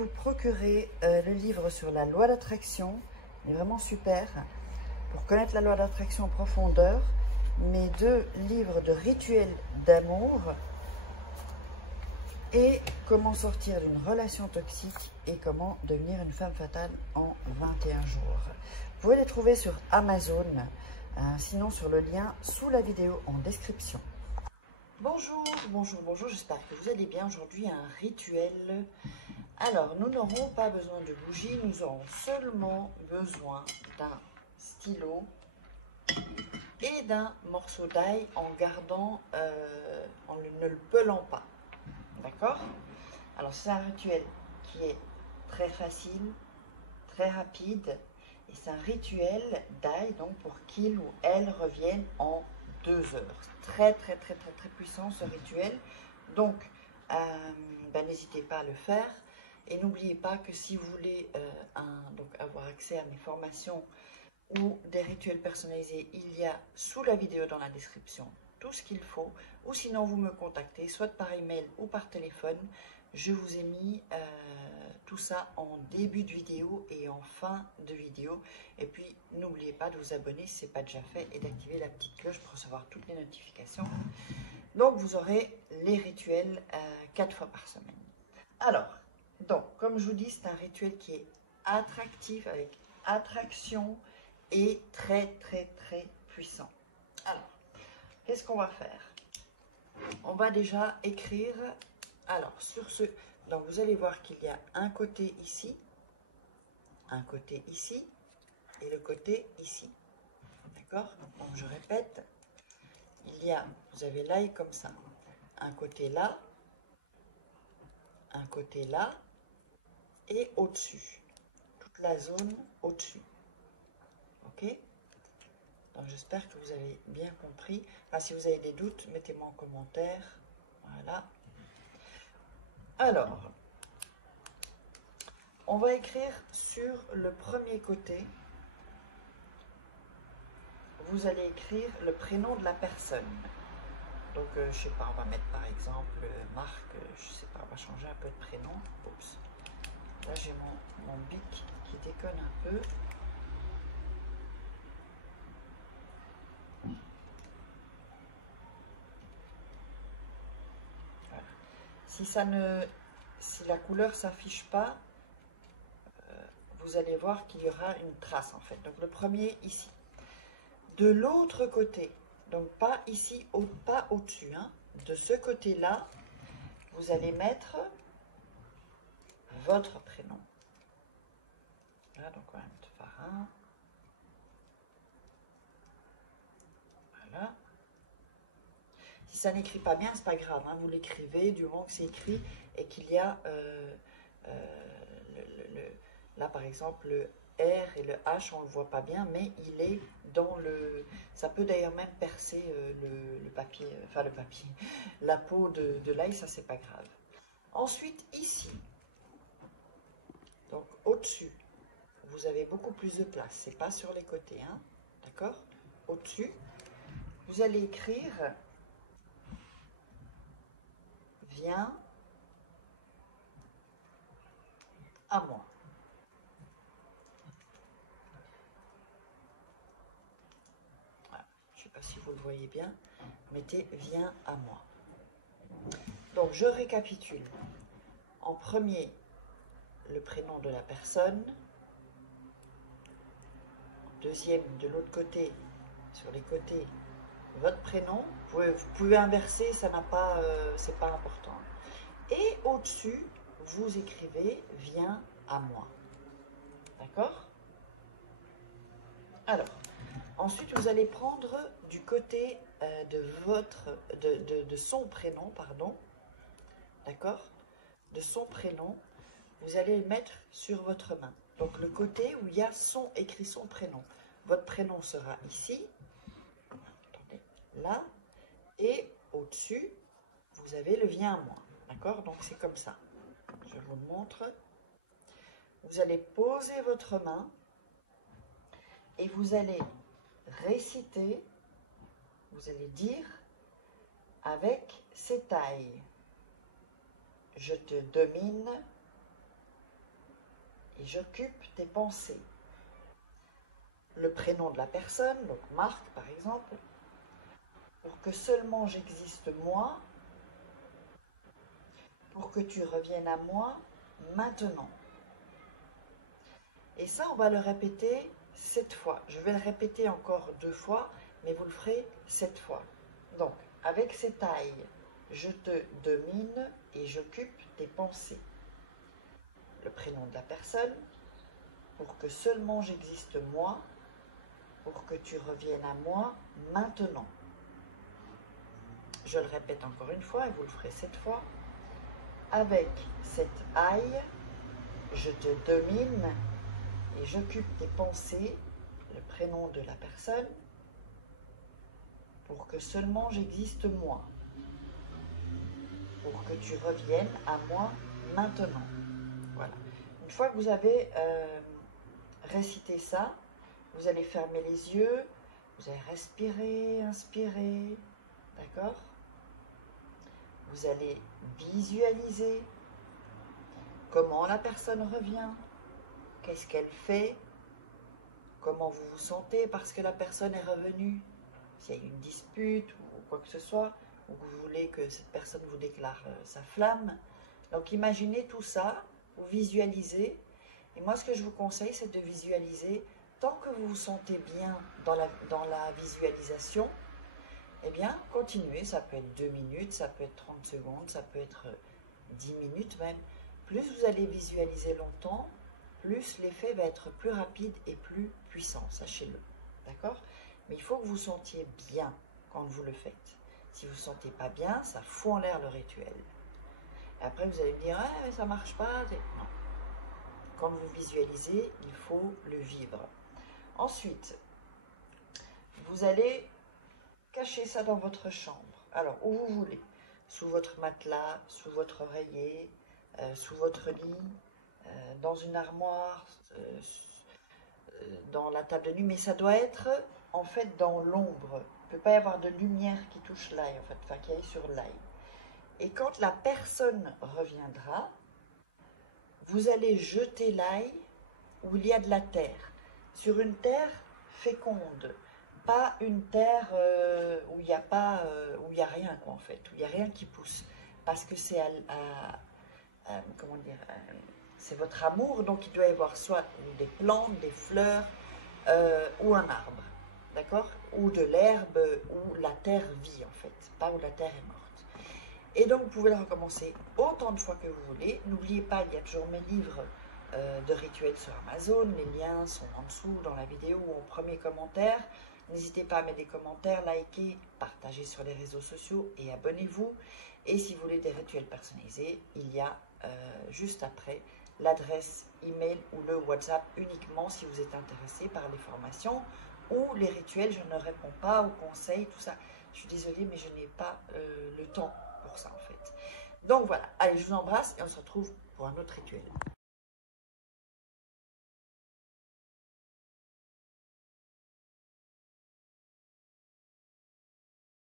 vous procurer le livre sur la loi d'attraction. Il est vraiment super pour connaître la loi d'attraction en profondeur. Mes 2 livres de rituels d'amour et comment sortir d'une relation toxique et comment devenir une femme fatale en 21 jours. Vous pouvez les trouver sur Amazon, sinon sur le lien sous la vidéo en description. Bonjour, j'espère que vous allez bien. Aujourd'hui, un rituel. Alors, nous n'aurons pas besoin de bougies, nous aurons seulement besoin d'un stylo et d'un morceau d'ail en gardant, en ne le pelant pas. D'accord? Alors, c'est un rituel qui est très facile, très rapide, et c'est un rituel d'ail, donc pour qu'il ou elle revienne en 2 heures. Très puissant ce rituel. Donc, n'hésitez pas à le faire. Et n'oubliez pas que si vous voulez avoir accès à mes formations ou des rituels personnalisés, il y a sous la vidéo dans la description tout ce qu'il faut. Ou sinon, vous me contactez, soit par email ou par téléphone. Je vous ai mis tout ça en début de vidéo et en fin de vidéo. Et puis, n'oubliez pas de vous abonner si ce n'est pas déjà fait et d'activer la petite cloche pour recevoir toutes les notifications. Donc, vous aurez les rituels 4 fois par semaine. Alors, donc, comme je vous dis, c'est un rituel qui est attractif, avec attraction et très puissant. Alors, qu'est-ce qu'on va faire? On va déjà écrire. Alors, sur ce, donc vous allez voir qu'il y a un côté ici et le côté ici. D'accord? Donc, je répète, vous avez l'ail comme ça. Un côté là, et au-dessus. Toute la zone au-dessus. Ok? Donc, j'espère que vous avez bien compris. Enfin, si vous avez des doutes, mettez-moi en commentaire. Voilà. Alors, on va écrire sur le premier côté. Vous allez écrire le prénom de la personne. Donc, je sais pas, on va mettre par exemple Marc, je sais pas, on va changer un peu de prénom. Oups. Là, j'ai mon bic qui déconne un peu. Voilà. Si la couleur s'affiche pas, vous allez voir qu'il y aura une trace en fait. Donc, le premier ici. De l'autre côté, donc pas ici, pas au-dessus, hein, de ce côté-là, vous allez mettre votre prénom. Là, donc on va mettre Farin. Voilà. Si ça n'écrit pas bien, c'est pas grave, hein, vous l'écrivez du moment que c'est écrit et qu'il y a là par exemple le R et le H, on ne le voit pas bien, mais il est dans le... Ça peut d'ailleurs même percer le papier, la peau de l'ail, ça c'est pas grave. Ensuite, ici, donc au-dessus, vous avez beaucoup plus de place, c'est pas sur les côtés, hein, d'accord? Au-dessus, vous allez écrire « Viens à moi ». Je ne sais pas si vous le voyez bien, mettez « Viens à moi ». Donc, je récapitule. En premier, le prénom de la personne. Deuxième, de l'autre côté, sur les côtés, votre prénom. Vous pouvez inverser, ça n'a pas, c'est pas important. Et au-dessus, vous écrivez « Viens à moi ». D'accord? Alors, ensuite, vous allez prendre du côté de son prénom, pardon. D'accord? De son prénom, vous allez le mettre sur votre main. Donc, le côté où il y a écrit son prénom. Votre prénom sera ici, attendez, là, et au-dessus, vous avez le « Viens à moi ». D'accord? Donc, c'est comme ça. Je vous le montre. Vous allez poser votre main et vous allez réciter, vous allez dire avec ces tailles. Je te domine, et j'occupe tes pensées. Le prénom de la personne, donc Marc par exemple, pour que seulement j'existe moi, pour que tu reviennes à moi maintenant. Et ça, on va le répéter 7 fois. Je vais le répéter encore 2 fois, mais vous le ferez 7 fois. Donc, avec ces tailles, je te domine et j'occupe tes pensées. Le prénom de la personne, pour que seulement j'existe moi, pour que tu reviennes à moi maintenant. Je le répète encore une fois et vous le ferez 7 fois. Avec cette aille, je te domine et j'occupe tes pensées, le prénom de la personne, pour que seulement j'existe moi, pour que tu reviennes à moi maintenant. Voilà. Une fois que vous avez récité ça, vous allez fermer les yeux, vous allez respirer, inspirer, d'accord? Vous allez visualiser comment la personne revient, qu'est-ce qu'elle fait, comment vous vous sentez parce que la personne est revenue, s'il y a une dispute ou quoi que ce soit, ou que vous voulez que cette personne vous déclare sa flamme. Donc imaginez tout ça, vous visualisez, et moi ce que je vous conseille c'est de visualiser, tant que vous vous sentez bien dans la visualisation, eh bien continuez, ça peut être 2 minutes, ça peut être 30 secondes, ça peut être 10 minutes même. Plus vous allez visualiser longtemps, plus l'effet va être plus rapide et plus puissant, sachez-le, d'accord? Mais il faut que vous sentiez bien quand vous le faites. Si vous ne sentez pas bien, ça fout en l'air le rituel. Et après, vous allez me dire, ah, mais ça ne marche pas. Non. Quand vous visualisez, il faut le vivre. Ensuite, vous allez cacher ça dans votre chambre. Alors, où vous voulez. Sous votre matelas, sous votre oreiller, sous votre lit, dans une armoire, dans la table de nuit, mais ça doit être en fait dans l'ombre. Il ne peut pas y avoir de lumière qui touche l'ail, en fait, enfin qui aille sur l'ail. Et quand la personne reviendra, vous allez jeter l'ail où il y a de la terre, sur une terre féconde, pas une terre où il n'y a pas, où il y a rien quoi, en fait, où il n'y a rien qui pousse, parce que c'est comment dire, c'est votre amour, donc il doit y avoir soit des plantes, des fleurs ou un arbre, d'accord, ou de l'herbe où la terre vit en fait, pas où la terre est morte. Et donc vous pouvez le recommencer autant de fois que vous voulez. N'oubliez pas, il y a toujours mes livres de rituels sur Amazon, les liens sont en dessous dans la vidéo ou au premier commentaire. N'hésitez pas à mettre des commentaires, liker, partager sur les réseaux sociaux et abonnez-vous. Et si vous voulez des rituels personnalisés, il y a juste après l'adresse email ou le WhatsApp uniquement si vous êtes intéressé par les formations ou les rituels. Je ne réponds pas aux conseils, tout ça. Je suis désolée, mais je n'ai pas le temps pour ça en fait. Donc voilà, allez, je vous embrasse et on se retrouve pour un autre rituel.